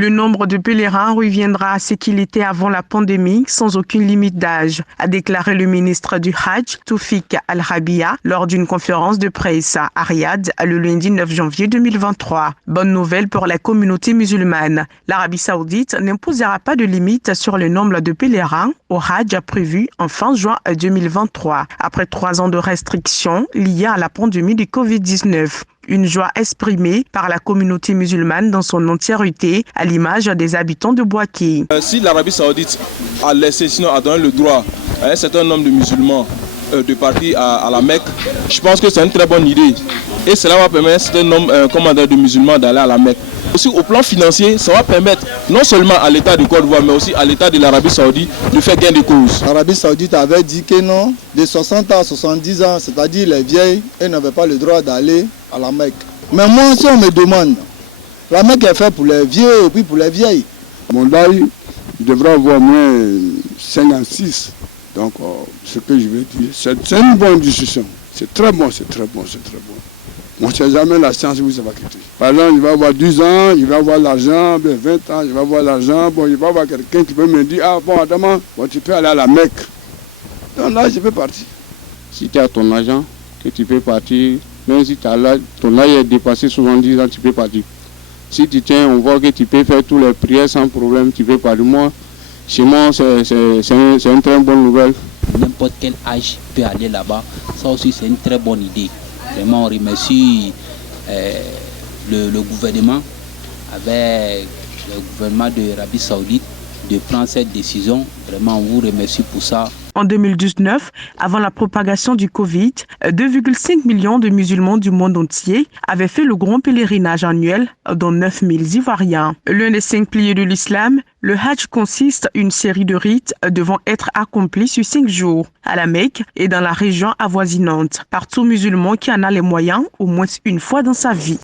Le nombre de pèlerins reviendra à ce qu'il était avant la pandémie, sans aucune limite d'âge, a déclaré le ministre du Hajj, Toufik Al-Rabia, lors d'une conférence de presse à Riyad le lundi 9 janvier 2023. Bonne nouvelle pour la communauté musulmane. L'Arabie Saoudite n'imposera pas de limite sur le nombre de pèlerins au Hajj prévu en fin juin 2023, après 3 ans de restrictions liées à la pandémie du Covid-19. Une joie exprimée par la communauté musulmane dans son entièreté, à l'image des habitants de Bouaké. Si l'Arabie Saoudite a laissé, sinon a donné le droit à un certain nombre de musulmans de partir à la Mecque, je pense que c'est une très bonne idée. Et cela va permettre à un certain nombre de musulmans d'aller à la Mecque. Aussi au plan financier, ça va permettre non seulement à l'État de Côte d'Ivoire, mais aussi à l'État de l'Arabie Saoudite de faire gain de cause. L'Arabie Saoudite avait dit que non, de 60 à 70 ans, c'est-à-dire les vieilles, elles n'avaient pas le droit d'aller à la Mecque. Mais moi, si on me demande, la Mecque est faite pour les vieux et puis pour les vieilles. Mon bail, il devrait avoir au moins 56. Donc, ce que je veux dire, c'est une bonne discussion. C'est très bon, c'est très bon, c'est très bon. On ne sait jamais la science où ça va quitter. Par exemple, il va avoir 10 ans, il va avoir l'argent, 20 ans, il va avoir l'argent, il va avoir quelqu'un qui peut me dire, ah bon, Adama, tu peux aller à la Mecque. Donc là, je peux partir. Si tu as ton argent, que tu peux partir, même si ton âge est dépassé 70 ans, tu peux partir. Si tu tiens, on voit que tu peux faire tous les prières sans problème, tu peux partir. Moi, chez moi, c'est une très bonne nouvelle. N'importe quel âge peut aller là-bas. Ça aussi, c'est une très bonne idée. Vraiment, on remercie le gouvernement, avec le gouvernement de l'Arabie Saoudite, de prendre cette décision. Vraiment, on vous remercie pour ça. En 2019, avant la propagation du Covid, 2,5 millions de musulmans du monde entier avaient fait le grand pèlerinage annuel, dont 9 000 Ivoiriens. L'un des 5 piliers de l'islam, le Hajj consiste en une série de rites devant être accomplis sur 5 jours, à la Mecque et dans la région avoisinante, par tout musulman qui en a les moyens au moins une fois dans sa vie.